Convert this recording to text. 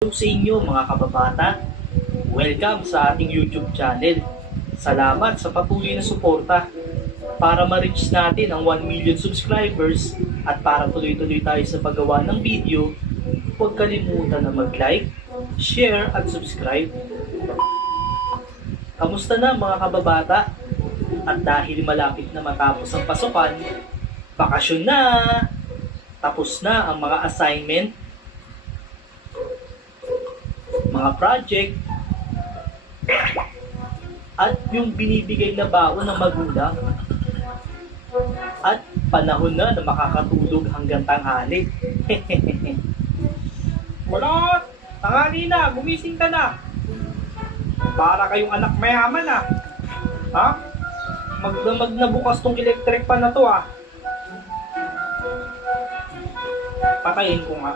Hello sa inyo mga kababata. Welcome sa ating YouTube channel. Salamat sa patuloy na suporta. Para ma-reach natin ang 1 million subscribers at para tuloy-tuloy tayo sa paggawa ng video, huwag kalimutan na mag-like, share at subscribe. Kamusta na mga kababata? At dahil malapit na matapos ang pasukan, bakasyon na! Tapos na ang mga assignment, mga project, at yung binibigay na baon ng magulang. At panahon na makakatulog hanggang tanghali. Kulot! Tanghali na! Gumising ka na! Para kayong anak mayaman ah! Ha? Magdamag na bukas tong electric pan na to ah! Patayin ko nga.